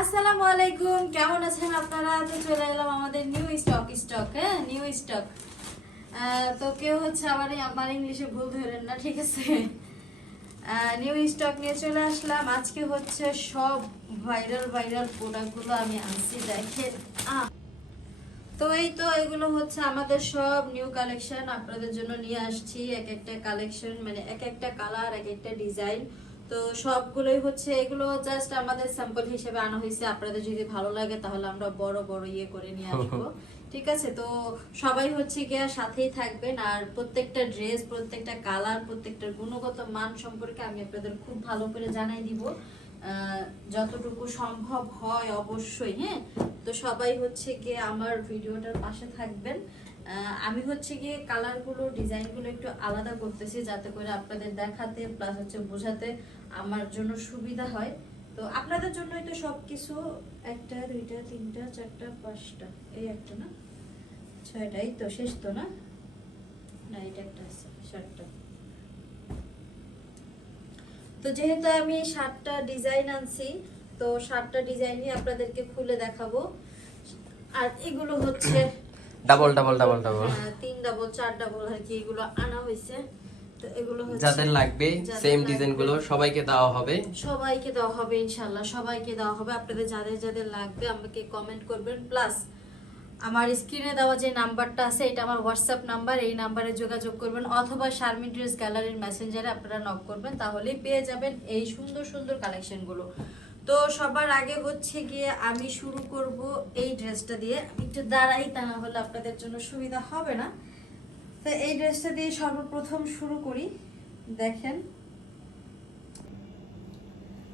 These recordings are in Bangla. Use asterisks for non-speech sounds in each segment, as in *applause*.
আসসালামু আলাইকুম, কেমন আছেন আপনারা? তো চলে এলাম আমাদের নিউ স্টক স্টক হ্যাঁ? নিউ স্টক তো কেউ হচ্ছে আবার আমার ইংলিশে ভুল ধরেন না, ঠিক আছে? নিউ স্টক নিয়ে চলে আসলাম। আজকে হচ্ছে সব ভাইরাল ভাইরাল প্রোডাক্টগুলো আমি আনছি, দেখেন। তো এই তো, এগুলো হচ্ছে আমাদের সব নিউ কালেকশন আপনাদের জন্য নিয়ে আসছি এক একটা কালেকশন মানে এক একটা কালার এক একটা ডিজাইন তো সবগুলোই হচ্ছে এগুলো জাস্ট আমাদের স্যাম্পল হিসেবে আনা হয়েছে। আপনাদের যদি ভালো লাগে তাহলে আমরা বড় বড় ইয়ে করে নিয়ে *laughs* আসব। ঠিক আছে? তো সবাই হচ্ছে গিয়া সাথেই থাকবেন। আর প্রত্যেকটা ড্রেস প্রত্যেকটা কালার প্রত্যেকটা গুণগত মান সম্পর্কে আমি আপনাদের খুব ভালো করে জানাই দিব। যতটুকু সম্ভব হয় অবশ্যই হ্যাঁ? তো সবাই হচ্ছে গিয়ে আমার ভিডিওটার পাশে থাকবেন। আহ, আমি হচ্ছে গিয়ে কালারগুলো ডিজাইনগুলো একটু আলাদা করতেছি যাতে করে আপনাদের দেখাতে প্লাস হচ্ছে বোঝাতে আমার জন্য সুবিধা হয়। তো আপনাদের জন্যই তো সবকিছু একটা দুইটা তিনটা চারটা পাঁচটা এই একটা না? ছয়টা এই তো শেষ তো না? না এটা একটা আছে সাতটা। তো যেহেতু আমি সাতটা ডিজাইন আনছি তো সাতটা ডিজাইনই আপনাদেরকে খুলে দেখাবো। আর এগুলো হচ্ছে ডাবল ডাবল ডাবল ডাবল তিন ডাবল চার ডাবল আর কি এগুলো আনা হয়েছে। যাদের লাগবে সেম ডিজাইনগুলো সবাইকে দেওয়া হবে। সবাইকে দেওয়া হবে সবাইকে দেওয়া হবে। আপনাদের যাদের যাদের লাগবে আমাকে কমেন্ট করবেন। প্লাস আমার স্ক্রিনে দেওয়া যে নাম্বারটা আছে এটা আমার হোয়াটসঅ্যাপ নাম্বার এই নাম্বারে যোগাযোগ করবেন। অথবা শারমিন ড্রেস গ্যালারির মেসেঞ্জারে আপনারা নক করবেন তাহলেই পেয়ে যাবেন এই সুন্দর সুন্দর কালেকশনগুলো তো সবার আগে হচ্ছে গিয়ে আমি শুরু করব এই ড্রেসটা দিয়ে। আমি একটু দাঁড়াই তা না হলে আপনাদের জন্য সুবিধা হবে না। তো এই ড্রেসটা দিয়ে সর্বপ্রথম শুরু করি। দেখেন।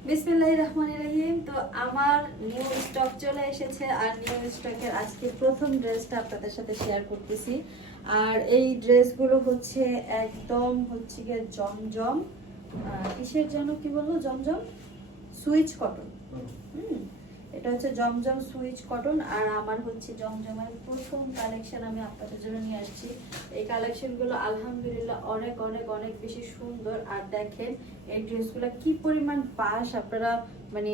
বিসমিল্লাহ রহমান রহিম। তো আমার নিউ স্টক চলে এসেছে আর নিউ স্টকের আজকে প্রথম ড্রেসটা আপনাদের সাথে শেয়ার করতেছি। আর এই ড্রেসগুলো হচ্ছে একদম হচ্ছে গিয়ে জমজম কিসের জন্য কি বলব? জমজম? Swiss cotton. হুম। এটা হচ্ছে জমজম সুইচ কটন আর আমার হচ্ছে জমজমের প্রথম কালেকশন আমি আপনাদের জন্য নিয়ে আসছি। এই কালেকশনগুলো আলহামদুলিল্লাহ অনেক অনেক অনেক বেশি সুন্দর। আর দেখেন, এই ড্রেসগুলো কি পরিমাণ পাশ আপনারা মানে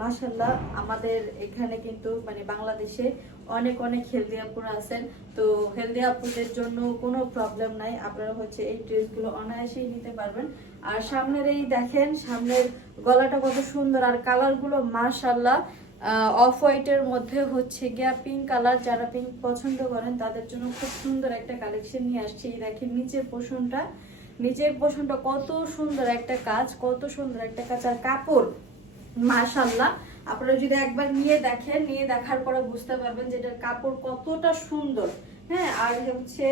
মাশাল্লাহ আমাদের এখানে কিন্তু মানে বাংলাদেশে অনেক অনেক হেলদি আপুরা আছেন। তো হেলদি আপুদের জন্য কোনো প্রবলেম নাই। আপনারা হচ্ছে এই ড্রেসগুলো অনায়াসেই নিতে পারবেন। আর সামনের এই দেখেন, সামনের গলাটা কত সুন্দর, আর কালারগুলো মাশাল্লাহ অফ হোয়াইটের মধ্যে হচ্ছে গিয়া পিঙ্ক কালার। যারা পিঙ্ক পছন্দ করেন, তাদের জন্য খুব সুন্দর একটা কালেকশন নিয়ে আসছি। এই দেখেন, নিচের পোষণটা নিচের পোষণটা কত সুন্দর একটা কাজ, কত সুন্দর একটা কাজ। আর কাপড় মাশাল্লাহ আপনারা যদি একবার নিয়ে দেখেন, নিয়ে দেখার পরে বুঝতে পারবেন যে এটার কাপড় কতটা সুন্দর। হ্যাঁ আর হচ্ছে,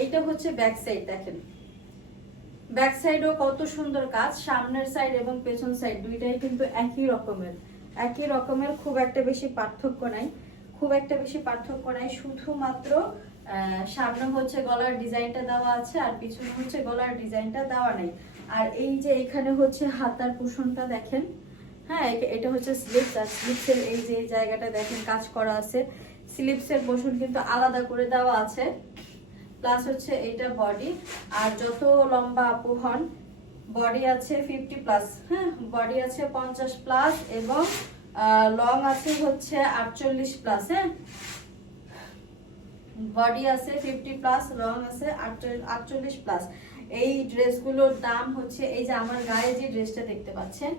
এইটা হচ্ছে ব্যাক সাইড দেখেন। ব্যাক সাইডও কত সুন্দর কাজ, সামনের সাইড এবং পেছন সাইড দুইটাই কিন্তু একই রকমের। একই রকমের খুব একটা বেশি পার্থক্য নাই। খুব একটা বেশি পার্থক্য নাই, শুধুমাত্র সামনে হচ্ছে গলার ডিজাইনটা দেওয়া আছে আর পিছনে হচ্ছে গলার ডিজাইনটা দেওয়া নেই। আর এই যে এখানে হচ্ছে হাতার কুশনটা দেখেন হ্যাঁ এটা হচ্ছে স্লিপস আর স্লিপসের এই যে জায়গাটা দেখেন কাজ করা আছে। স্লিপসের পোষণ কিন্তু আলাদা করে দেওয়া আছে। প্লাস হচ্ছে এটা বডি আর যত লম্বা আপু হন বডি আছে ফিফটি প্লাস হ্যাঁ? বডি আছে পঞ্চাশ প্লাস এবং লং আছে হচ্ছে আটচল্লিশ প্লাস হ্যাঁ? বডি আছে ফিফটি প্লাস লং আছে আটচল্লিশ প্লাস এই ড্রেসগুলোর দাম হচ্ছে, এই যে আমার গায়ে যে ড্রেসটা দেখতে পাচ্ছেন,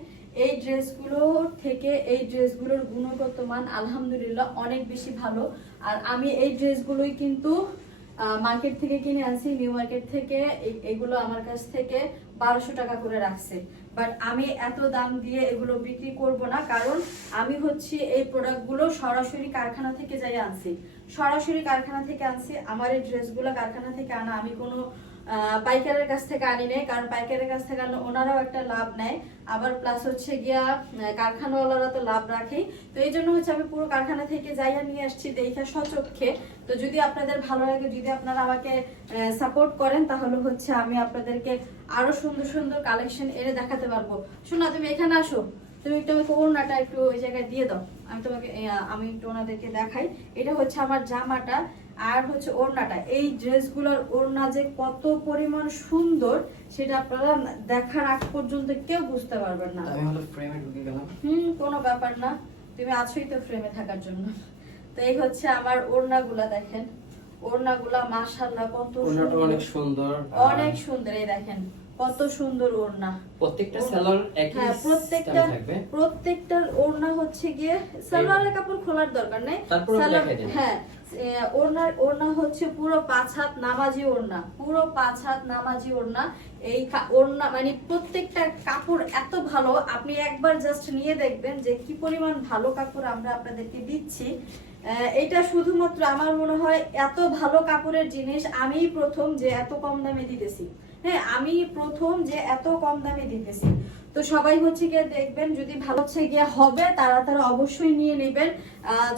এই ড্রেসগুলো থেকে এই ড্রেসগুলোর গুণগত মান আলহামদুলিল্লাহ অনেক বেশি ভালো। আর আমি এই ড্রেসগুলোই কিন্তু মার্কেট থেকে কিনে আনছি নিউ মার্কেট থেকে এগুলো আমার কাছ থেকে বারোশো টাকা করে রাখছে। বাট আমি এত দাম দিয়ে এগুলো বিক্রি করব না, কারণ আমি হচ্ছে এই প্রোডাক্টগুলো সরাসরি কারখানা থেকে যাই আনছি। সরাসরি কারখানা থেকে আনছি, আমার এই ড্রেসগুলো কারখানা থেকে আনা, আমি কোনো পাইকারের কাছ থেকে আনি নেই, কারণ পাইকারের কাছ থেকে আনলে ওনারাও একটা লাভ নেয়। আবার প্লাস হচ্ছে গিয়া কারখানাওয়ালারা তো লাভ রাখেই। তো এই জন্য হচ্ছে আমি পুরো কারখানা থেকে যাইয়া নিয়ে আসছি দেখে সচক্ষে। তো যদি আপনাদের ভালো লাগে, যদি আপনারা আমাকে সাপোর্ট করেন, তাহলে হচ্ছে আমি আপনাদেরকে আরও সুন্দর সুন্দর কালেকশন এনে দেখাতে পারব। শোনা, তুমি এখানে আসো। তুমি একটু ওড়নাটা একটু ওই জায়গায় দিয়ে দাও। আমি তোমাকে আমি একটু ওনাদেরকে দেখাই। এটা হচ্ছে আমার জামাটা। আর হচ্ছে ওড়নাটা। এই ড্রেসগুলোর ওড়না যে কত পরিমাণ সুন্দর সেটা আপনারা দেখার আগ পর্যন্ত কেউ বুঝতে পারবেন না। আমি হলো ফ্রেমে ঢুকে গেলাম। হুম কোনো ব্যাপার না। তুমি আছোই তো ফ্রেমে থাকার জন্য। তো এই হচ্ছে আমার ওড়নাগুলা দেখেন। ওড়নাগুলা মাশাআল্লাহ কত অনেক সুন্দর অনেক সুন্দর এই দেখেন কত সুন্দর ওড়না। প্রত্যেকটা সেলর একই হ্যাঁ প্রত্যেকটা প্রত্যেকটার ওড়না হচ্ছে গিয়ে সালোয়ারের কাপড় খোলার দরকার নেই। সালোয়ার-। হ্যাঁ ওড়নার ওড়না হচ্ছে পুরো পাঁচ হাত নামাজি ওড়না। পুরো পাঁচ হাত নামাজি ওড়না। এই ওড়না মানে প্রত্যেকটা কাপড় এত ভালো, আপনি একবার জাস্ট নিয়ে দেখবেন যে কি পরিমাণ ভালো কাপড় আমরা আপনাদেরকে দিচ্ছি। এটা শুধুমাত্র আমার মনে হয় এত ভালো কাপড়ের জিনিস, আমিই প্রথম যে এত কম দামে দিতেছি। হ্যাঁ আমি প্রথম যে এত কম দামে দিতেছি। তো সবাই হচ্ছে গিয়ে দেখবেন, যদি ভালো হচ্ছে গিয়ে হবে, তারা তারা অবশ্যই নিয়ে নেবেন।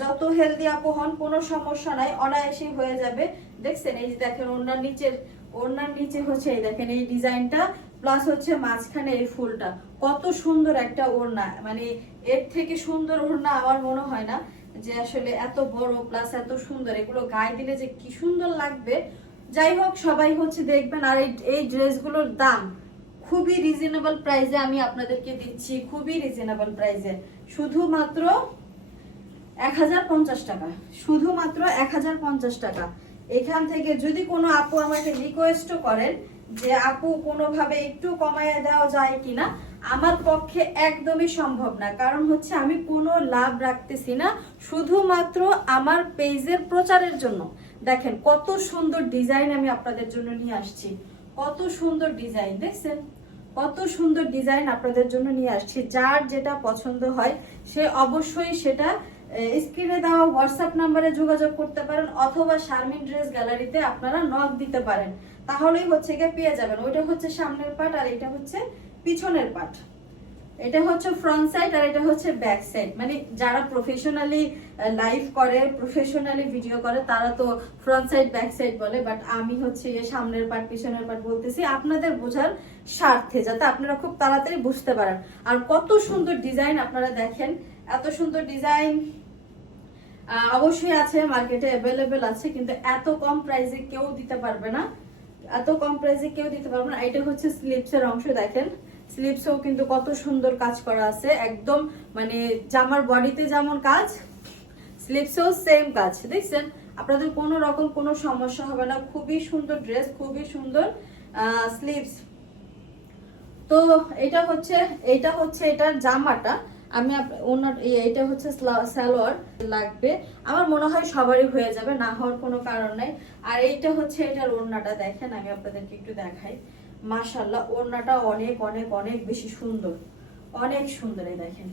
যত হেলদি আপু হন, কোনো সমস্যা নাই অনায়াসেই হয়ে যাবে। দেখছেন, এই যে দেখেন ওনার নিচের ওনার নিচে হচ্ছে এই দেখেন এই ডিজাইনটা প্লাস হচ্ছে মাঝখানে এই ফুলটা। কত সুন্দর একটা ওড়না। মানে এর থেকে সুন্দর ওড়না আমার মনে হয় না যে আসলে এত বড় প্লাস এত সুন্দর। এগুলো গায়ে দিলে যে কি সুন্দর লাগবে। যাই হোক, সবাই হচ্ছে দেখবেন, আর এই এই ড্রেসগুলোর দাম খুবই রিজনেবল প্রাইসে আমি আপনাদেরকে দিচ্ছি, খুবই রিজনেবল প্রাইসে শুধুমাত্র এক হাজার পঞ্চাশ টাকা, শুধুমাত্র এক হাজার পঞ্চাশ টাকা। এখান থেকে যদি কোনো আপু আমাকে রিকোয়েস্টও করেন যে, আপু, কোনোভাবে একটু কমায় দেওয়া যায় কিনা আমার পক্ষে একদমই সম্ভব না। কারণ হচ্ছে আমি কোনো লাভ রাখতেছি না, শুধুমাত্র আমার পেজের প্রচারের জন্য। দেখেন, কত সুন্দর ডিজাইন আমি আপনাদের জন্য নিয়ে আসছি। কত সুন্দর ডিজাইন দেখছেন? কত সুন্দর ডিজাইন আপনাদের জন্য নিয়ে আসছি। যার যেটা পছন্দ হয়, সে অবশ্যই সেটা স্ক্রিনে দেওয়া হোয়াটসঅ্যাপ নাম্বারে যোগাযোগ করতে পারেন অথবা শারমিন ড্রেস গ্যালারিতে আপনারা নক দিতে পারেন। তাহলেই হচ্ছে গিয়ে পেয়ে যাবেন। ওইটা হচ্ছে সামনের পার্ট আর এটা হচ্ছে পিছনের পার্ট এটা হচ্ছে ফ্রন্ট সাইড আর এটা হচ্ছে ব্যাক সাইড মানে যারা প্রফেশনালি লাইভ করে প্রফেশনালি ভিডিও করে, তারা তো ফ্রন্ট সাইড ব্যাক সাইড বলে। বাট আমি হচ্ছে সামনের পার্ট পিছনের পার্ট বলতেছি, আপনাদের বোঝার স্বার্থে, যাতে আপনারা খুব তাড়াতাড়ি বুঝতে পারেন। আর কত সুন্দর ডিজাইন আপনারা দেখেন। এত সুন্দর ডিজাইন অবশ্যই আছে মার্কেটে অ্যাভেলেবেল আছে, কিন্তু এত কম প্রাইসে কেউ দিতে পারবে না। এত কম প্রাইসে কেউ দিতে পারবে না। এটা হচ্ছে স্লিপসের অংশ, দেখেন। স্লিপসেও কিন্তু কত সুন্দর কাজ করা আছে। একদম মানে জামার বডিতে যেমন কাজ, স্লিপসেও সেম কাজ, দেখছেন? আপনাদের কোনো রকম কোনো সমস্যা হবে না। খুবই সুন্দর ড্রেস খুবই সুন্দর স্লিপস তো এটা হচ্ছে এটা হচ্ছে এটার জামাটা। আমি ওনার এটা হচ্ছে সালোয়ার লাগবে। আমার মনে হয় সবারই হয়ে যাবে, না হওয়ার কোনো কারণ নাই। আর এইটা হচ্ছে এটার ওড়নাটা। দেখেন, আমি আপনাদেরকে একটু দেখাই। মাশাল্লাহ ওড়নাটা অনেক অনেক অনেক বেশি সুন্দর। অনেক সুন্দর এই দেখেন।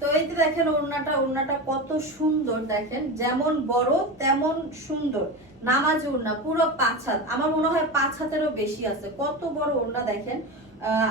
তো এই যে দেখেন ওড়নাটা ওড়নাটা কত সুন্দর দেখেন। যেমন বড়, তেমন সুন্দর। নামাজ ওড়না, পুরো পাঁচ হাত। আমার মনে হয় পাঁচ হাতেরও বেশি আছে। কত বড় ওড়না দেখেন।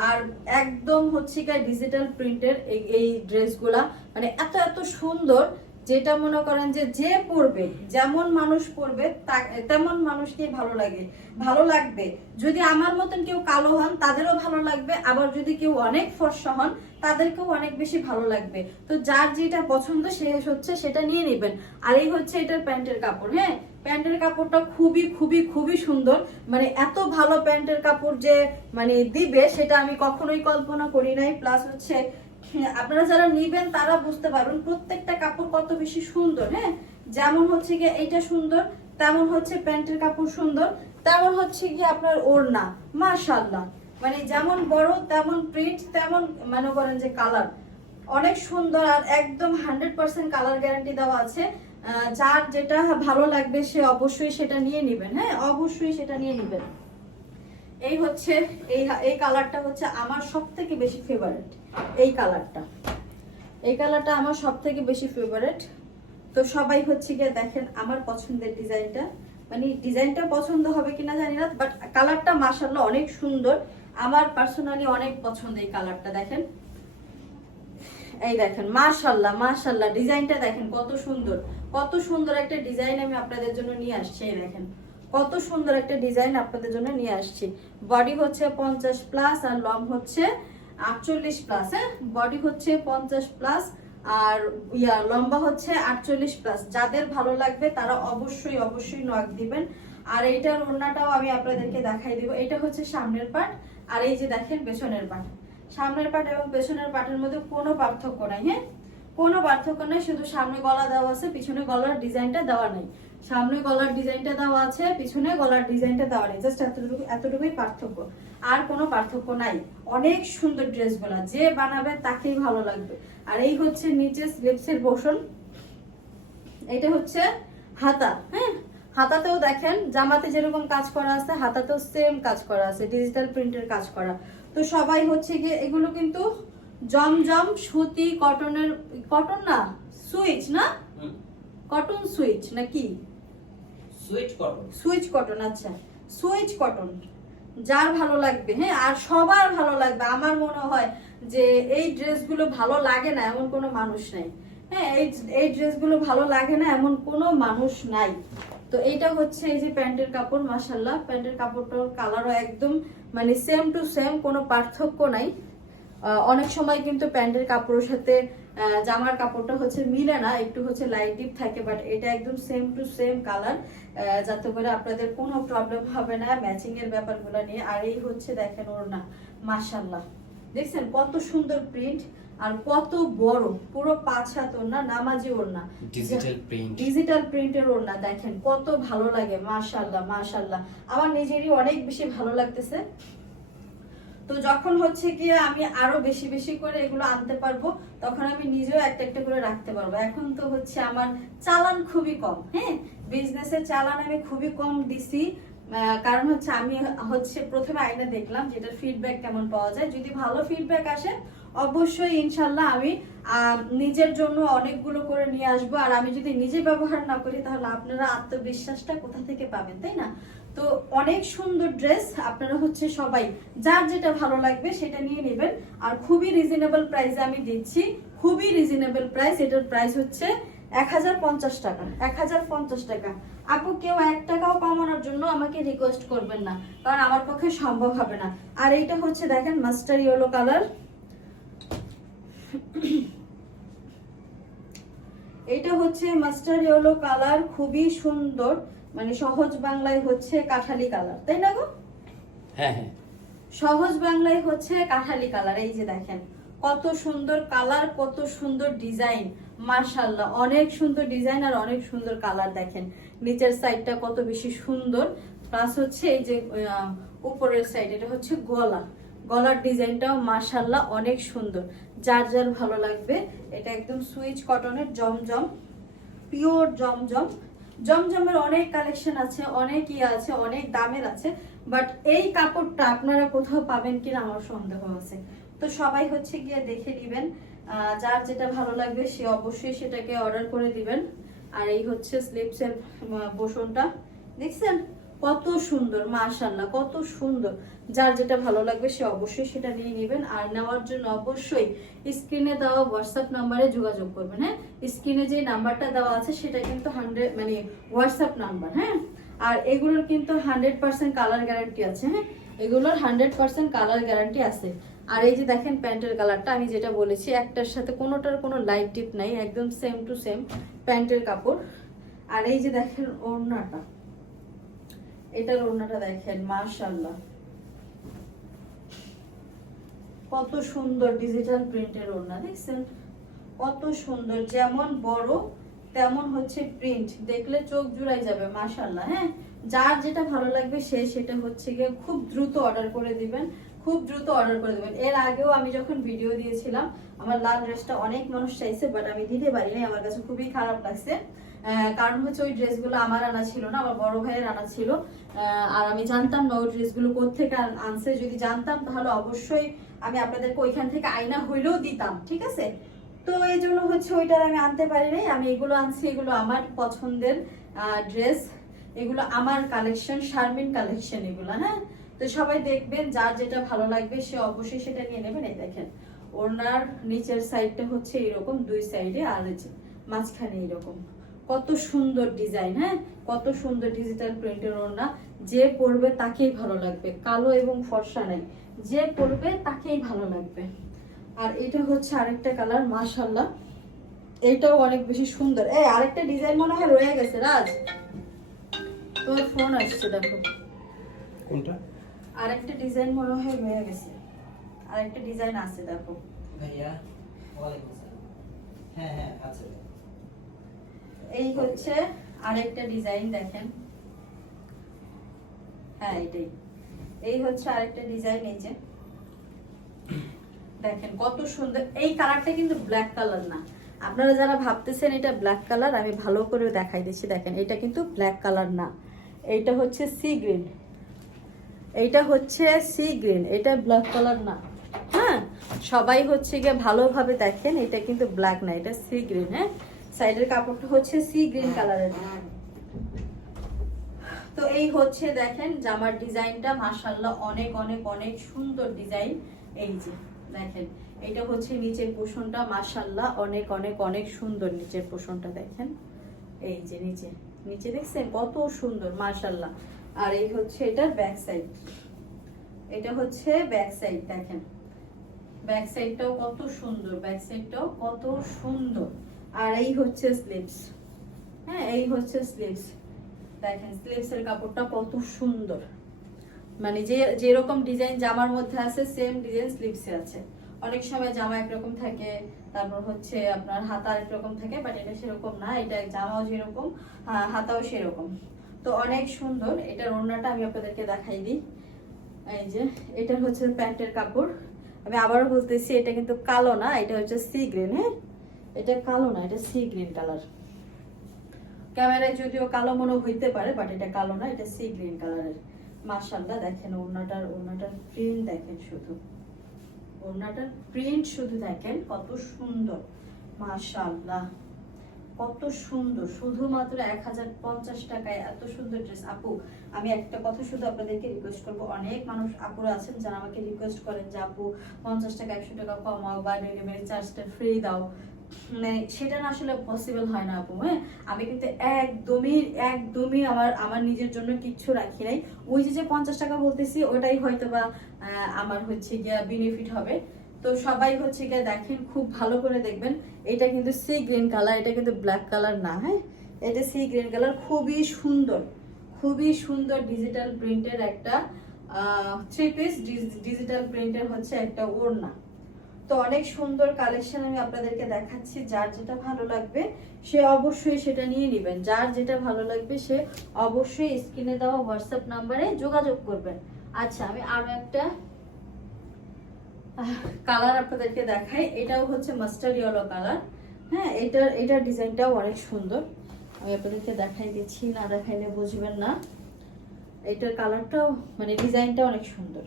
আর একদম হচ্ছে ডিজিটাল প্রিন্টের এই ড্রেসগুলা মানে এত এত সুন্দর। যেটা মনে করেন যে যে পরবে যেমন মানুষ পরবে তা- তেমন মানুষকে ভালো লাগে, ভালো লাগবে। যদি আমার মতন কেউ কালো হন, তাদেরও ভালো লাগবে, আবার যদি কেউ অনেক ফর্সা হন, তাদেরকেও অনেক বেশি ভালো লাগবে। তো যার যেটা পছন্দ, সে হচ্ছে সেটা নিয়ে নেবেন। আর এই হচ্ছে এটার প্যান্টের কাপড় হ্যাঁ? প্যান্টের কাপড়টা খুবই খুবই খুবই সুন্দর। মানে এত ভালো প্যান্টের কাপড় যে মানে দিবে, সেটা আমি কখনোই কল্পনা করি নাই। প্লাস হচ্ছে আপনারা যারা নিবেন তারা বুঝতে পারবেন প্রত্যেকটা কাপড় কত বেশি সুন্দর হ্যাঁ? যেমন হচ্ছে গিয়ে এইটা সুন্দর, তেমন হচ্ছে প্যান্টের কাপড় সুন্দর, তেমন হচ্ছে গিয়ে আপনার ওড়না মাশাল্লাহ মানে যেমন বড়, তেমন প্রিন্ট তেমন মনে করেন যে কালার অনেক সুন্দর আর একদম হান্ড্রেড পার্সেন্ট কালার গ্যারান্টি দেওয়া আছে। যার যেটা ভালো লাগবে সে অবশ্যই সেটা নিয়ে নেবেন হ্যাঁ? অবশ্যই সেটা নিয়ে নেবেন। এই হচ্ছে, এই এই কালারটা হচ্ছে আমার সব থেকে বেশি ফেভারিট এই কালারটা। এই কালারটা আমার সব থেকে বেশি ফেভারিট তো সবাই হচ্ছে গিয়ে দেখেন আমার পছন্দের ডিজাইনটা। মানে ডিজাইনটা পছন্দ হবে কিনা জানি না বাট কালারটা মাসাল্লাহ অনেক সুন্দর। আমার পার্সোনালি অনেক পছন্দ এই কালারটা, দেখেন। এই দেখেন মাশাল্লাহ মাশাল্লাহ ডিজাইনটা দেখেন কত সুন্দর। কত সুন্দর একটা ডিজাইন আমি আপনাদের জন্য নিয়ে আসছি, এই দেখেন। কত সুন্দর একটা ডিজাইন আপনাদের জন্য নিয়ে আসছি। বডি হচ্ছে পঞ্চাশ প্লাস আর লং হচ্ছে আটচল্লিশ প্লাস হ্যাঁ? বডি হচ্ছে পঞ্চাশ প্লাস আর ইয়া, লম্বা হচ্ছে আটচল্লিশ প্লাস যাদের ভালো লাগবে, তারা অবশ্যই অবশ্যই নক দিবেন। আর এইটার ওড়নাটাও আমি আপনাদেরকে দেখাই দিব। এটা হচ্ছে সামনের পার্ট আর এই যে দেখেন, পেছনের পার্ট সামনের পাট এবং পেছনের পাটের মধ্যে কোনো পার্থক্য নাই হ্যাঁ? কোনো পার্থক্য নেই, শুধু সামনে গলা দেওয়া আছে, পিছনে গলার ডিজাইনটা দেওয়া নেই। সামনে গলার ডিজাইনটা দেওয়া আছে, পিছনে গলার ডিজাইনটা দেওয়া নেই। জাস্ট এতটুকু, এতটুকুই পার্থক্য। আর কোনো পার্থক্য নাই। অনেক সুন্দর ড্রেসগুলো যে বানাবে তাকেই ভালো লাগবে। আর এই হচ্ছে নিচে স্লিপসের পোর্শন এটা হচ্ছে হাতা হ্যাঁ? হাতাতেও দেখেন জামাতে যেরকম কাজ করা আছে হাতাতেও সেম কাজ করা আছে ডিজিটাল প্রিন্টের কাজ করা। তো সবাই হচ্ছে গিয়ে এগুলো কিন্তু জমজম সুতি কটনের কটন না সুইচ না? কটন সুইচ নাকি? সুইচ কটন সুইচ কটন আচ্ছা। সুইচ কটন যার ভালো লাগবে হ্যাঁ? আর সবার ভালো লাগবে। আমার মনে হয় যে এই ড্রেসগুলো ভালো লাগে না এমন কোনো মানুষ নাই। হ্যাঁ এই এই ড্রেসগুলো ভালো লাগে না এমন কোনো মানুষ নাই। তো এইটা হচ্ছে এই যে প্যান্টের কাপড় মাসাল্লাহ প্যান্টের কাপড়টার কালারও একদম মানে সেম টু সেম কোনো পার্থক্য নাই। অনেক সময় কিন্তু প্যান্টের কাপড়ের সাথে জামার কাপড়টা হচ্ছে মিলে না একটু হচ্ছে লাইট ডিপ থাকে বাট এটা একদম সেম টু সেম কালার যাতে করে আপনাদের কোনো প্রবলেম হবে না ম্যাচিং এর ব্যাপারগুলো নিয়ে। আর এই হচ্ছে দেখেন ওর না মাশাল্লাহ দেখছেন কত সুন্দর প্রিন্ট আর কত বড় পুরো পাঁচ হাত ওড়না নামাজি ওড়না। ডিজিটাল প্রিন্ট ডিজিটাল প্রিন্টের ওড়না দেখেন কত ভালো লাগে মাশাল্লাহ মাশাল্লাহ আমার নিজেরই অনেক বেশি ভালো লাগতেছে। তো যখন হচ্ছে গিয়ে আমি আরও বেশি বেশি করে এগুলো আনতে পারব, তখন আমি নিজেও একটা একটা করে রাখতে পারব। এখন তো হচ্ছে আমার চালান খুবই কম হ্যাঁ? বিজনেসের চালান আমি খুবই কম দিছি। কারণ হচ্ছে আমি হচ্ছে প্রথমে আইনা দেখলাম যেটার ফিডব্যাক কেমন পাওয়া যায়। যদি ভালো ফিডব্যাক আসে, অবশ্যই ইনশাল্লাহ আমি নিজের জন্য অনেকগুলো করে নিয়ে আসব। আর আমি যদি নিজে ব্যবহার না করি, তাহলে আপনারা আত্মবিশ্বাসটা কোথা থেকে পাবেন, তাই না? তো অনেক সুন্দর ড্রেস আপনারা হচ্ছে সবাই, যার যেটা ভালো লাগবে সেটা নিয়ে নেবেন। আর খুবই রিজনেবল প্রাইসে আমি দিচ্ছি। খুবই রিজনেবল প্রাইস এটার প্রাইস হচ্ছে এক হাজার পঞ্চাশ টাকা। এক হাজার পঞ্চাশ টাকা। আপু, কেউ এক টাকাও কমানোর জন্য আমাকে রিকোয়েস্ট করবেন না, কারণ আমার পক্ষে সম্ভব হবে না। আর এইটা হচ্ছে দেখেন মাস্টার ইয়েলো কালার এটা হচ্ছে মাস্টার ইয়েলো কালার খুবই সুন্দর। মানে সহজ বাংলায় হচ্ছে কাঠালি কালার তাই না গো? হ্যাঁ হ্যাঁ। সহজ বাংলায় হচ্ছে কাঠালি কালার এই যে দেখেন কত সুন্দর কালার কত সুন্দর ডিজাইন মার্শাল্লাহ অনেক সুন্দর ডিজাইন আর অনেক সুন্দর কালার দেখেন। নিচের সাইডটা কত বেশি সুন্দর প্লাস হচ্ছে এই যে উপরের সাইড এটা হচ্ছে গলা। গলার ডিজাইনটাও মার্শাল্লাহ অনেক সুন্দর। যার যার ভালো লাগবে এটা একদম সুইচ কটনের জমজম পিওর জমজম জমজমের অনেক কালেকশন আছে, অনেক ইয়ে আছে, অনেক দামের আছে বাট এই কাপড়টা আপনারা কোথাও পাবেন কিনা আমার সন্দেহ আছে। তো সবাই হচ্ছে গিয়ে দেখে নেবেন যার যেটা ভালো লাগবে সে অবশ্যই সেটাকে অর্ডার করে দিবেন। আর এই হচ্ছে স্লিপসের বোসনটা দেখছেন? কত সুন্দর মাশাল্লাহ কত সুন্দর। যার যেটা ভালো লাগবে সে অবশ্যই সেটা নিয়ে নেবেন। আর নেওয়ার জন্য অবশ্যই স্ক্রিনে দেওয়া হোয়াটসঅ্যাপ নাম্বারে যোগাযোগ করবেন হ্যাঁ? স্ক্রিনে যে নাম্বারটা দেওয়া আছে সেটা কিন্তু হান্ড্রেড মানে হোয়াটসঅ্যাপ নাম্বার হ্যাঁ? আর এগুলোর কিন্তু হান্ড্রেড পার্সেন্ট কালার গ্যারান্টি আছে হ্যাঁ? এগুলোর হান্ড্রেড পার্সেন্ট কালার গ্যারান্টি আছে। আর এই যে দেখেন প্যান্টের কালারটা আমি যেটা বলেছি, একটার সাথে কোনোটার কোনো লাইট টিপ নাই, একদম সেম টু সেম প্যান্টের কাপড়। আর এই যে দেখেন ওড়নাটা এটার ওড়নাটা দেখেন মাশাল্লাহ কত সুন্দর ডিজিটাল প্রিন্টের ওড়না, দেখছেন? কত সুন্দর, যেমন বড়, তেমন হচ্ছে প্রিন্ট দেখলে চোখ জুড়াই যাবে মাশাল্লাহ হ্যাঁ? যার যেটা ভালো লাগবে, সে সেটা হচ্ছে গিয়ে খুব দ্রুত অর্ডার করে দিবেন, খুব দ্রুত অর্ডার করে দেবেন। এর আগেও আমি যখন ভিডিও দিয়েছিলাম, আমার লাল ড্রেসটা অনেক মানুষ চাইছে বাট আমি দিতে পারিনি আমার কাছে খুবই খারাপ লাগছে। কারণ হচ্ছে ওই ড্রেসগুলো আমার আনা ছিল না, আমার বড় ভাইয়ের আনা ছিল। আর আমি জানতাম না ওই ড্রেসগুলো কোথেকে আনছে। যদি জানতাম, তাহলে অবশ্যই আমি আপনাদেরকে ওইখান থেকে আয়না হইলেও দিতাম, ঠিক আছে? তো এই জন্য হচ্ছে ওইটার আমি আনতে পারি নাই। আমি এগুলো আনছি, এগুলো আমার পছন্দের ড্রেস। এগুলো আমার কালেকশন, শারমিন কালেকশন এগুলো হ্যাঁ? তো সবাই দেখবেন, যার যেটা ভালো লাগবে, সে অবশ্যই সেটা নিয়ে নেবেন। এই দেখেন ওনার নিচের সাইডটা হচ্ছে এরকম, দুই সাইডে আর মাঝখানে এরকম। কত সুন্দর ডিজাইন হ্যাঁ? কত সুন্দর ডিজিটাল প্রিন্টের ওড়না। যে পরবে তাকেই ভালো লাগবে কালো এবং ফর্সা নাই। যে পরবে তাকেই ভালো লাগবে। আর এটা হচ্ছে আরেকটা কালার মাশাল্লাহ এইটাও অনেক বেশি সুন্দর। এই আরেকটা ডিজাইন মনে হয় রয়ে গেছে রাজ। তোর ফোন আসছে দেখো। কোনটা? আরেকটা ডিজাইন মনে হয় রয়ে গেছে। আর একটা ডিজাইন আছে দেখো। ভাইয়া ওয়ালাইকুম আসসালাম হ্যাঁ হ্যাঁ আছে। এই হচ্ছে আরেকটা ডিজাইন দেখেন। হ্যাঁ এটাই। এই হচ্ছে আরেকটা ডিজাইন, এই যে। দেখেন কত সুন্দর, এই কালারটা কিন্তু ব্ল্যাক কালার না। আপনারা যারা ভাবতেছেন এটা ব্ল্যাক কালার আমি ভালো করে দেখাই দিচ্ছি। দেখেন, এটা কিন্তু ব্ল্যাক কালার না। এইটা হচ্ছে সি গ্রিন এইটা হচ্ছে সি গ্রিন এটা ব্ল্যাক কালার না। হ্যাঁ সবাই হচ্ছে গিয়ে ভালোভাবে দেখেন, এটা কিন্তু ব্ল্যাক না, এটা সি গ্রিন হ্যাঁ? সাইডের কাপড়টা হচ্ছে সি গ্রিন কালারের। তো এই হচ্ছে দেখেন জামার ডিজাইনটা মাশাল্লাহ অনেক অনেক অনেক সুন্দর ডিজাইন। এই যে দেখেন এটা হচ্ছে নিচের পোষণটা মাশাল্লাহ অনেক অনেক অনেক সুন্দর নিচের পোষণটা দেখেন। এই যে নিচে নিচে দেখছেন কত সুন্দর মাশাল্লাহ আর এই হচ্ছে এটার ব্যাক সাইড এটা হচ্ছে ব্যাক সাইড দেখেন। ব্যাক সাইডটাও কত সুন্দর ব্যাক সাইডটাও কত সুন্দর। আর এই হচ্ছে স্লিভস হ্যাঁ এই হচ্ছে স্লিভস দেখেন স্লিভসের কাপড়টা কত সুন্দর। মানে যে, যেরকম ডিজাইন জামার মধ্যে আছে সেম ডিজাইন স্লিভসে আছে। অনেক সময় জামা একরকম থাকে, তারপর হচ্ছে আপনার হাতা একরকম থাকে বাট এটা সেরকম না, এটা জামাও যেরকম হাতাও সেরকম। তো অনেক সুন্দর, এটার ওড়নাটা আমি আপনাদেরকে দেখাই দিই। এই যে এটা হচ্ছে প্যান্টের কাপড়। আমি আবারও বলতেছি, এটা কিন্তু কালো না, এটা হচ্ছে সি গ্রিন হ্যাঁ? এটা কালো না, এটা সি গ্রিন কালার ক্যামেরায় যদিও কালো মনে হইতে পারে বাট এটা কালো না, এটা সি গ্রিন কালারের মাশাল্লাহ দেখেন ওড়নাটার ওড়নাটার প্রিন্ট দেখেন শুধু। ওড়নাটার প্রিন্ট শুধু দেখেন কত সুন্দর। মাশাল্লাহ কত সুন্দর। শুধুমাত্র এক হাজার পঞ্চাশ টাকায় এত সুন্দর ড্রেস আপু, আমি একটা কথা শুধু আপনাদেরকে রিকোয়েস্ট করব। অনেক মানুষ, আপুরা আছেন যারা আমাকে রিকোয়েস্ট করেন যে, আপু, পঞ্চাশ টাকা, একশো টাকা কমাও বা ডেলিভারি চার্জটা ফ্রি দাও। মানে সেটা না আসলে পসিবল হয় না আপু হ্যাঁ? আমি কিন্তু একদমই একদমই আমার আমার নিজের জন্য কিচ্ছু রাখি নাই। ওই যে যে পঞ্চাশ টাকা বলতেছি, ওটাই হয়তো বা আমার হচ্ছে গিয়া বেনিফিট হবে। তো সবাই হচ্ছে গিয়ে দেখেন, খুব ভালো করে দেখবেন। এটা কিন্তু সি গ্রিন কালার এটা কিন্তু ব্ল্যাক কালার না হ্যাঁ? এটা সি গ্রিন কালার খুবই সুন্দর খুবই সুন্দর ডিজিটাল প্রিন্টের একটা থ্রি পিস ডিজিটাল প্রিন্টের হচ্ছে একটা ওড়না। তো অনেক সুন্দর কালেকশন আমি আপনাদেরকে দেখাচ্ছি, যার যেটা ভালো লাগবে সে অবশ্যই সেটা নিয়ে নেবেন। যার যেটা ভালো লাগবে সে অবশ্যই স্ক্রিনে দেওয়া হোয়াটসঅ্যাপ নাম্বারে যোগাযোগ করবেন। আচ্ছা আমি আরও একটা কালার আপনাদেরকে দেখাই। এটাও হচ্ছে মাস্টার ইয়েলো কালার হ্যাঁ এটার এটার ডিজাইনটাও অনেক সুন্দর। আমি আপনাদেরকে দেখাই দিচ্ছি, না দেখাইলে বুঝবেন না। এটার কালারটাও মানে ডিজাইনটা অনেক সুন্দর।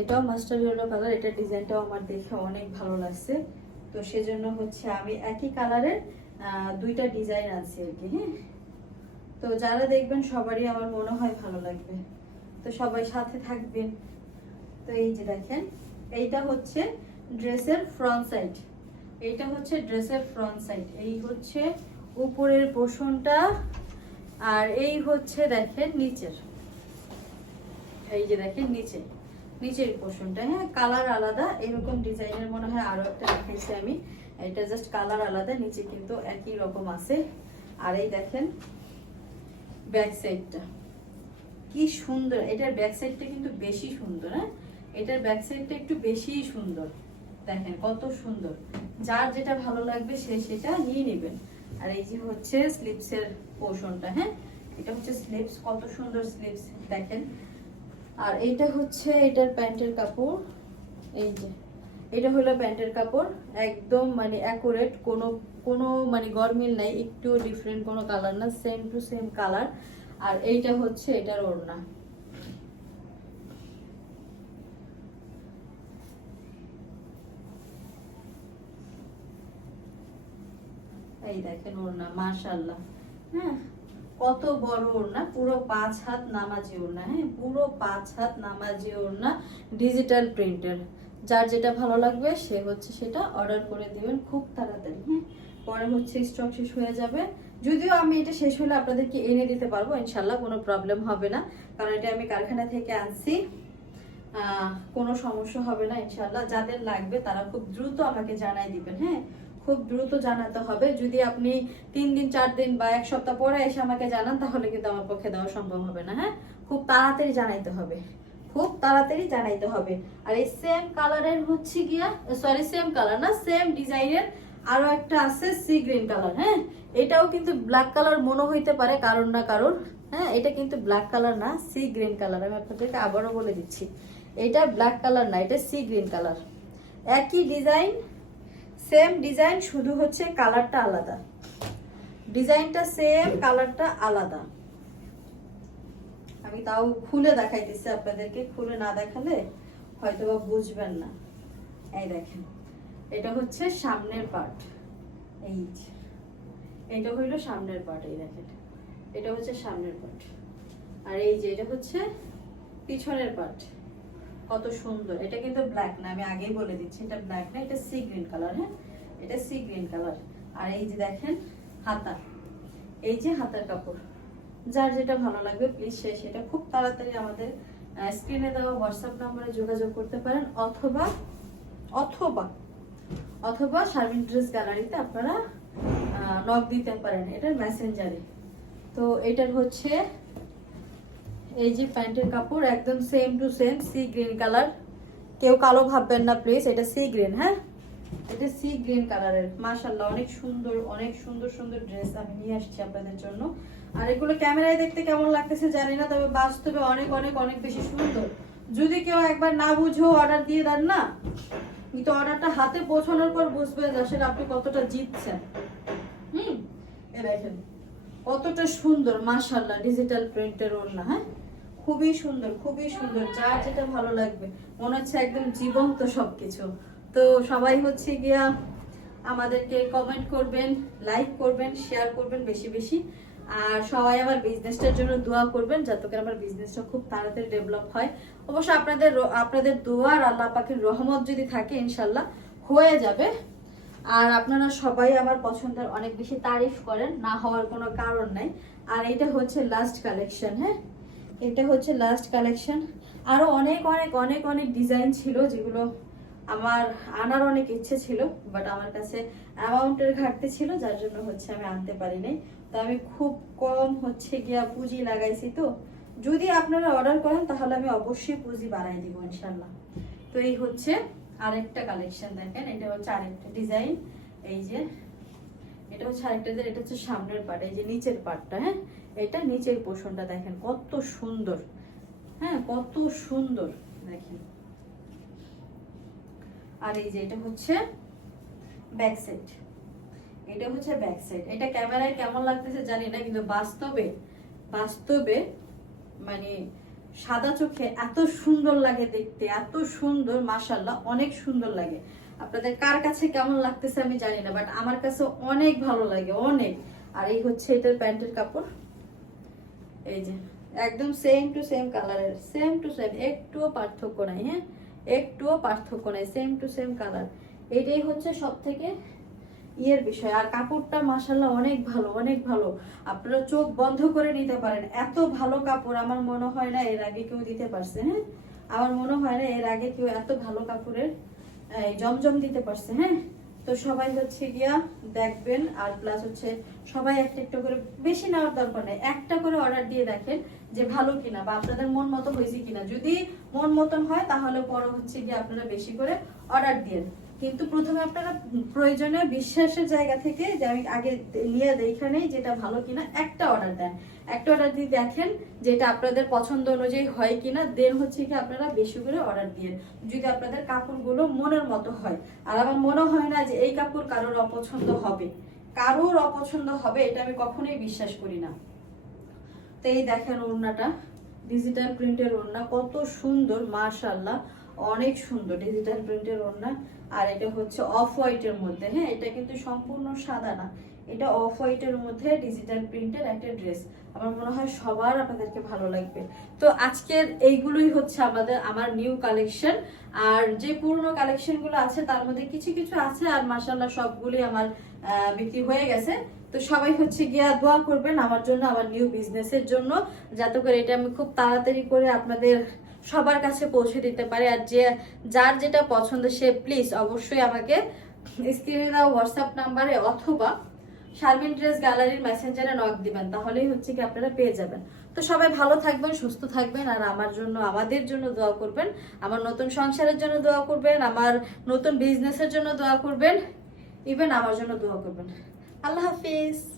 এটাও মাস্টার ইয়েলো কালার এটা ডিজাইনটাও আমার দেখে অনেক ভালো লাগছে। তো সেজন্য হচ্ছে আমি একই কালারের দুইটা ডিজাইন আনছি আর কি হ্যাঁ? তো যারা দেখবেন সবারই আমার মনে হয় ভালো লাগবে। তো সবাই সাথে থাকবেন। তো এই যে দেখেন, এইটা হচ্ছে ড্রেসের ফ্রন্ট সাইড এইটা হচ্ছে ড্রেসের ফ্রন্ট সাইড এই হচ্ছে উপরের পোষণটা আর এই হচ্ছে দেখেন নিচের। এই যে দেখেন নিচে। নিচের পোর্শনটা হ্যাঁ? কালার আলাদা, এরকম ডিজাইনের মনে হয় আরও একটা দেখাইছি আমি। এটা জাস্ট কালার আলাদা, নিচে কিন্তু একই রকম আছে। আর এই দেখেন ব্যাক সাইডটা কি সুন্দর! এটার ব্যাক সাইডটা কিন্তু বেশি সুন্দর হ্যাঁ? এটার ব্যাক সাইডটা একটু বেশি সুন্দর। দেখেন, কত সুন্দর! যার যেটা ভালো লাগবে, সে সেটা নিয়ে নেবেন। আর এই যে হচ্ছে স্লিপসের পোর্শনটা হ্যাঁ? এটা হচ্ছে স্লিপস কত সুন্দর স্লিপস দেখেন। আর এটা হচ্ছে এটার প্যান্টের কাপড়। এই যে, এটা হলো প্যান্টের কাপড়। একদম মানে অ্যাকুরেট কোনো কোনো মানে গরমিল নাই, একটু ডিফারেন্ট কোনো কালার না সেম টু সেম কালার আর এইটা হচ্ছে এটার ওড়না। এই দেখেন ওড়না মাশাল্লাহ হ্যাঁ? কত বড় ওড়না? পুরো পাঁচ হাত নামাজি ওড়না হ্যাঁ? পুরো পাঁচ হাত নামাজি ওড়না ডিজিটাল প্রিন্টের যার যেটা ভালো লাগবে, সে হচ্ছে সেটা অর্ডার করে দিবেন খুব তাড়াতাড়ি হ্যাঁ? পরে হচ্ছে স্টক শেষ হয়ে যাবে। যদিও আমি এটা শেষ হলে আপনাদেরকে এনে দিতে পারব ইনশাল্লাহ কোনো প্রবলেম হবে না। কারণ এটা আমি কারখানা থেকে আনছি কোনো সমস্যা হবে না ইনশাল্লাহ যাদের লাগবে তারা খুব দ্রুত আমাকে জানাই দিবেন হ্যাঁ? খুব দ্রুত জানাতে হবে। যদি আপনি তিন দিন, চার দিন বা এক সপ্তাহ পরে এসে আমাকে জানান, তাহলে কিন্তু আমার পক্ষে দেওয়া সম্ভব হবে না হ্যাঁ? খুব তাড়াতাড়ি জানাইতে হবে। খুব তাড়াতাড়ি জানাইতে হবে। আর এই সেম কালারের হচ্ছে গিয়া সরি সেম কালার না সেম ডিজাইনের আরও একটা আছে সি গ্রিন কালার হ্যাঁ? এটাও কিন্তু ব্ল্যাক কালার মনে হইতে পারে কারণ না কারণ হ্যাঁ? এটা কিন্তু ব্ল্যাক কালার না সি গ্রিন কালার আমি আপনাদেরকে আবারও বলে দিচ্ছি, এটা ব্ল্যাক কালার না, এটা সি গ্রিন কালার একই ডিজাইন সেম ডিজাইন শুধু হচ্ছে কালারটা আলাদা। ডিজাইনটা সেম কালারটা আলাদা। আমি তাও খুলে দেখাইতেছি আপনাদেরকে, খুলে না দেখালে হয়তো বা বুঝবেন না। এই দেখেন, এটা হচ্ছে সামনের পার্ট এই। এটা হইল সামনের পার্ট এই দেখেন। এটা হচ্ছে সামনের পার্ট আর এই যে, এটা হচ্ছে পিছনের পার্ট কত সুন্দর। এটা কিন্তু ব্ল্যাক না, আমি আগেই বলে দিচ্ছি, এটা ব্ল্যাক না, এটা সি গ্রিন কালার হ্যাঁ? এটা সি গ্রিন কালার আর এই যে দেখেন, হাতা। এই যে হাতার কাপড়। যার যেটা ভালো লাগবে প্লিজ সে সেটা খুব তাড়াতাড়ি আমাদের স্ক্রিনে দেওয়া হোয়াটসঅ্যাপ নাম্বারে যোগাযোগ করতে পারেন, অথবা অথবা অথবা শারমিন ড্রেস গ্যালারিতে আপনারা নক দিতে পারেন, এটার মেসেঞ্জারে তো এটার হচ্ছে এই যে প্যান্টের কাপড়, একদম same to same sea green colour কেউ কালো ভাববেন না প্লিজ এটা সি গ্রিন হ্যাঁ? এটা সি গ্রিন কালারের মাশাল্লাহ অনেক সুন্দর অনেক সুন্দর সুন্দর ড্রেস আমি নিয়ে আসছি আপনাদের জন্য। আর এগুলো ক্যামেরায় দেখতে কেমন লাগতেছে জানি না, তবে বাস্তবে অনেক অনেক অনেক বেশি সুন্দর। যদি কেউ একবার না বুঝো অর্ডার দিয়ে দেন না, কিন্তু অর্ডারটা হাতে পৌঁছানোর পর বুঝবেন আসলে আপনি কতটা জিতছেন। হুম? এ দেখেন, কতটা সুন্দর মাশাল্লাহ ডিজিটাল প্রিন্টের ওড়না হ্যাঁ? খুবই সুন্দর খুবই সুন্দর। যার যেটা ভালো লাগবে। মনে হচ্ছে একদম জীবন্ত সবকিছু। তো সবাই হচ্ছে গিয়া আমাদেরকে কমেন্ট করবেন লাইক করবেন শেয়ার করবেন বেশি বেশি। আর সবাই আমার বিজনেসটার জন্য দোয়া করবেন, যাতে করে আমার বিজনেসটা খুব তাড়াতাড়ি ডেভেলপ হয়। অবশ্য আপনাদের আপনাদের দোয়া আর আল্লাহ পাখির রহমত যদি থাকে ইনশাল্লাহ হয়ে যাবে। আর আপনারা সবাই আমার পছন্দের অনেক বেশি তারিফ করেন, না হওয়ার কোনো কারণ নাই। আর এটা হচ্ছে লাস্ট কালেকশন হ্যাঁ? এটা হচ্ছে লাস্ট কালেকশন আরও অনেক অনেক অনেক অনেক ডিজাইন ছিল যেগুলো আমার আনার অনেক ইচ্ছে ছিল বাট আমার কাছে অ্যামাউন্টের ঘাটতি ছিল, যার জন্য হচ্ছে আমি আনতে পারি নাই তো আমি খুব কম হচ্ছে গিয়া পুঁজি লাগাইছি তো। যদি আপনারা অর্ডার করেন, তাহলে আমি অবশ্যই পুঁজি বাড়াই দিব ইনশাল্লাহ তো এই হচ্ছে আরেকটা কালেকশন দেখেন, এটা হচ্ছে আরেকটা ডিজাইন এই যে, এটা হচ্ছে আরেকটা এটা হচ্ছে সামনের পার্ট এই যে নিচের পার্টটা হ্যাঁ? এটা নিচের পোষণটা দেখেন, কত সুন্দর। হ্যাঁ কত সুন্দর। দেখেন। আর এই যে এটা হচ্ছে ব্যাক সাইড এটা হচ্ছে ব্যাক সাইড এটা ক্যামেরায় কেমন লাগতেছে জানি না, কিন্তু বাস্তবে বাস্তবে মানে সাদা চোখে এত সুন্দর লাগে দেখতে, এত সুন্দর মাশাল্লাহ অনেক সুন্দর লাগে। আপনাদের কার কাছে কেমন লাগতেছে আমি জানি না বাট আমার কাছে অনেক ভালো লাগে, অনেক। আর এই হচ্ছে এটার প্যান্টের কাপড়। এই যে, একদম সেম টু সেম কালারের সেম টু সেম একটুও পার্থক্য নাই হ্যাঁ? একটুও পার্থক্য নাই সেম টু সেম কালার এটাই হচ্ছে সব থেকে ইয়ের বিষয়। আর কাপড়টা মাসাল্লাহ অনেক ভালো অনেক ভালো। আপনারা চোখ বন্ধ করে নিতে পারেন। এত ভালো কাপড় আমার মনে হয় না এর আগে কেউ দিতে পারছে হ্যাঁ? আমার মনে হয় না এর আগে কেউ এত ভালো কাপড়ের জমজম দিতে পারছে হ্যাঁ? তো সবাই হচ্ছে গিয়া দেখবেন, আর প্লাস হচ্ছে সবাই একটা একটা করে বেশি নেওয়ার দরকার নেই। একটা করে অর্ডার দিয়ে দেখেন যে ভালো কিনা বা আপনাদের মন মতো হয়েছে কিনা। যদি মন মতন হয়, তাহলে পরে হচ্ছে গিয়ে আপনারা বেশি করে অর্ডার দিন কিন্তু প্রথমে আপনারা প্রয়োজনে বিশ্বাসের জায়গা থেকে যে আমি আগে নিয়ে দেখে যেটা ভালো কিনা, একটা অর্ডার দেন। একটা অর্ডার দিয়ে দেখেন যেটা আপনাদের পছন্দ অনুযায়ী হয় কিনা দেন হচ্ছে কি আপনারা বেশি করে অর্ডার দিয়ে যদি আপনাদের কাপড়গুলো মনের মতো হয়। আর আমার মনে হয় না যে এই কাপড় কারোর অপছন্দ হবে। কারোর অপছন্দ হবে, এটা আমি কখনোই বিশ্বাস করি না। তো এই দেখেন ওড়নাটা ডিজিটাল প্রিন্টের ওড়না কত সুন্দর মাশাল্লাহ অনেক সুন্দর ডিজিটাল প্রিন্টের ওড়না। আর এটা হচ্ছে অফ হোয়াইটের মধ্যে হ্যাঁ? এটা কিন্তু সম্পূর্ণ সাদা না। এটা অফ হোয়াইটের মধ্যে ডিজিটাল প্রিন্টের একটা ড্রেস আমার মনে হয় সবার আপনাদেরকে ভালো লাগবে। তো আজকের এইগুলোই হচ্ছে আমাদের, আমার নিউ কালেকশন আর যে পুরনো কালেকশনগুলো আছে, তার মধ্যে কিছু কিছু আছে আর মাসাল্লাহ সবগুলি আমার বিক্রি হয়ে গেছে। তো সবাই হচ্ছে গিয়া দোয়া করবেন আমার জন্য, আমার নিউ বিজনেসের জন্য, যাতে করে এটা আমি খুব তাড়াতাড়ি করে আপনাদের সবার কাছে পৌঁছে দিতে পারে আর যে, যার যেটা পছন্দ সে প্লিজ অবশ্যই আমাকে স্ক্রিনে দেওয়া হোয়াটসঅ্যাপ নাম্বারে অথবা শারমিন ড্রেস গ্যালারির মেসেঞ্জারে নক দিবেন, তাহলেই হচ্ছে কি আপনারা পেয়ে যাবেন। তো সবাই ভালো থাকবেন, সুস্থ থাকবেন আর আমার জন্য, আমাদের জন্য দোয়া করবেন, আমার নতুন সংসারের জন্য দোয়া করবেন, আমার নতুন বিজনেসের জন্য দোয়া করবেন ইভেন আমার জন্য দোয়া করবেন। আল্লাহ হাফিজ।